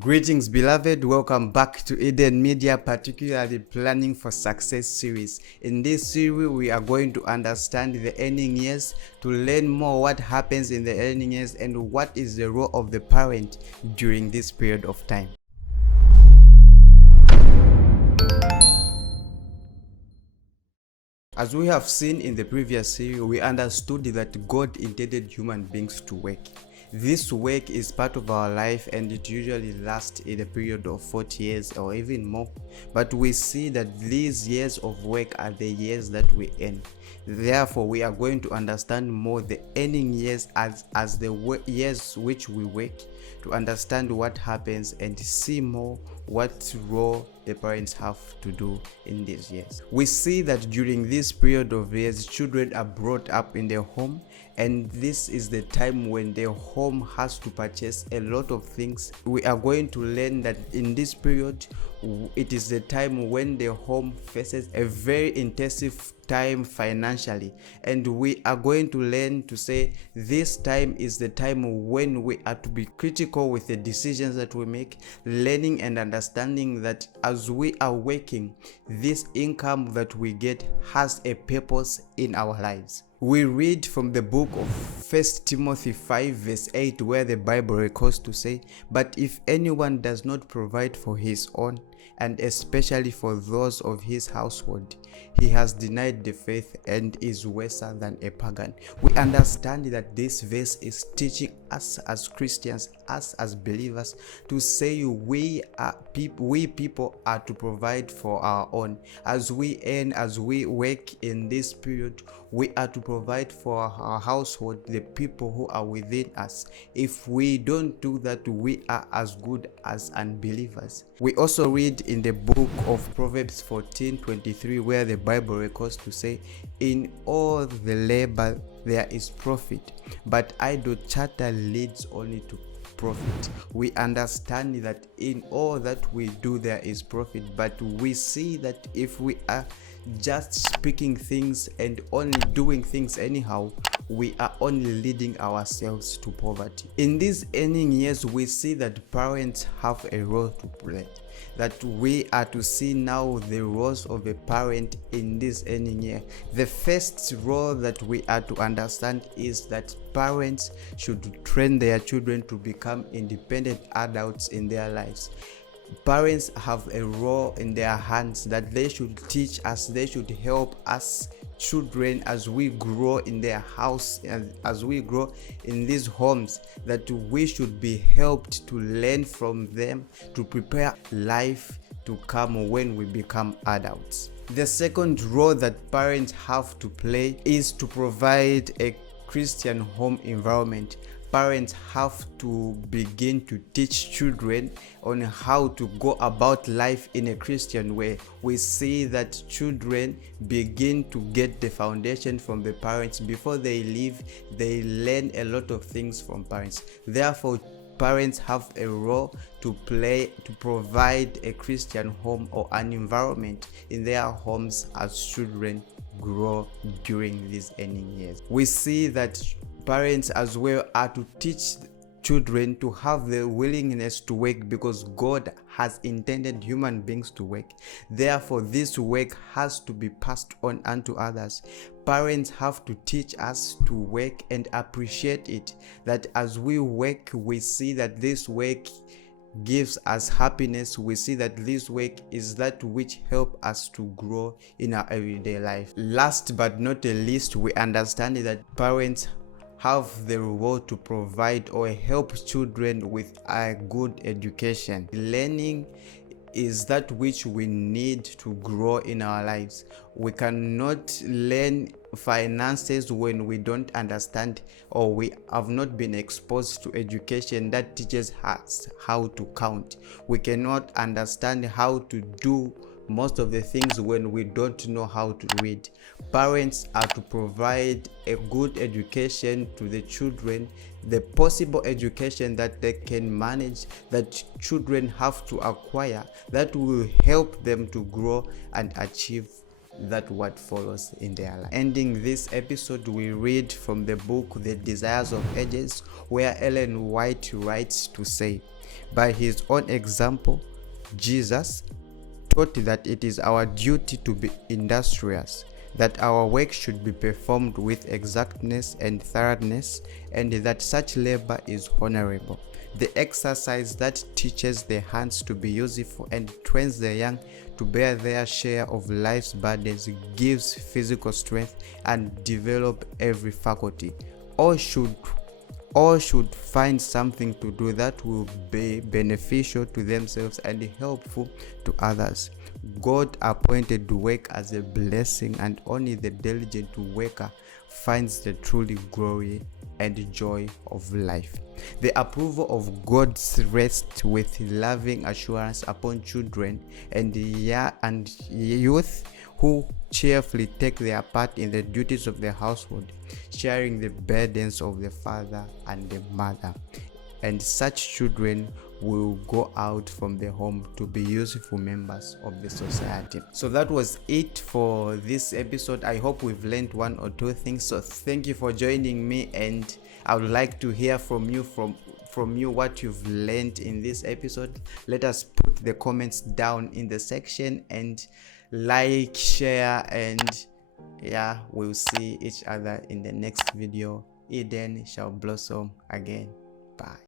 Greetings, beloved. Welcome back to Eden Media, particularly Planning for Success series. In this series, we are going to understand the earning years, to learn more what happens in the earning years and what is the role of the parent during this period of time. As we have seen in the previous series, we understood that God intended human beings to work. This work is part of our life and it usually lasts in a period of 40 years or even more. But we see that these years of work are the years that we earn. Therefore, we are going to understand more the earning years as the years which we work, to understand what happens and see more what role the parents have to do in these years. We see that during this period of years, children are brought up in their home, and this is the time when their home has to purchase a lot of things. We are going to learn that in this period, it is the time when the home faces a very intensive time financially, and we are going to learn to say this time is the time when we are to be critical with the decisions that we make, learning and understanding that as we are working, this income that we get has a purpose in our lives. We read from the book of 1 Timothy 5 verse 8, where the Bible records to say, "But if anyone does not provide for his own, and especially for those of his household, he has denied the faith and is worse than a pagan." We understand that this verse is teaching us as Christians, us as believers, to say we people are to provide for our own. As we earn, as we work in this period, we are to provide for our household, the people who are within us. If we don't do that, we are as good as unbelievers. We also read in the book of Proverbs 14:23, where the Bible records to say, "In all the labor there is profit, but idle chatter leads only to profit." We understand that in all that we do there is profit, but we see that if we are just speaking things and only doing things anyhow, we are only leading ourselves to poverty. In these earning years, we see that parents have a role to play, that we are to see now the roles of a parent in this earning year. The first role that we are to understand is that parents should train their children to become independent adults in their lives. Parents have a role in their hands that they should teach us, they should help us children as we grow in their house and as we grow in these homes, that we should be helped to learn from them, to prepare life to come when we become adults. The second role that parents have to play is to provide a Christian home environment. Parents have to begin to teach children on how to go about life in a Christian way. We see that children begin to get the foundation from the parents. Before they leave, they learn a lot of things from parents. Therefore, parents have a role to play to provide a Christian home or an environment in their homes as children grow during these earning years. We see that parents as well are to teach children to have the willingness to work, because God has intended human beings to work. Therefore, this work has to be passed on unto others. Parents have to teach us to work and appreciate it, that as we work, we see that this work gives us happiness. We see that this work is that which help us to grow in our everyday life. Last but not the least, we understand that parents have the role to provide or help children with a good education. Learning is that which we need to grow in our lives. We cannot learn finances when we don't understand or we have not been exposed to education that teaches us how to count. We cannot understand how to do most of the things when we don't know how to read. Parents are to provide a good education to the children, the possible education that they can manage, that children have to acquire, that will help them to grow and achieve that what follows in their life. Ending this episode, we read from the book The Desires of Ages, where Ellen White writes to say, By his own example, Jesus taught that it is our duty to be industrious, that our work should be performed with exactness and thoroughness, and that such labor is honorable. The exercise that teaches the hands to be useful and trains the young to bear their share of life's burdens gives physical strength and develop every faculty. All should find something to do that will be beneficial to themselves and helpful to others. God appointed work as a blessing, and only the diligent worker finds the truly glory and joy of life. The approval of God rests with loving assurance upon children and youth who cheerfully take their part in the duties of the household, sharing the burdens of the father and the mother. And such children will go out from the home to be useful members of the society. So that was it for this episode. I hope we've learned one or two things. So thank you for joining me, and I would like to hear from you what you've learned in this episode. Let us put the comments down in the section, and like, share, and yeah, we'll see each other in the next video. Eden shall blossom again. Bye.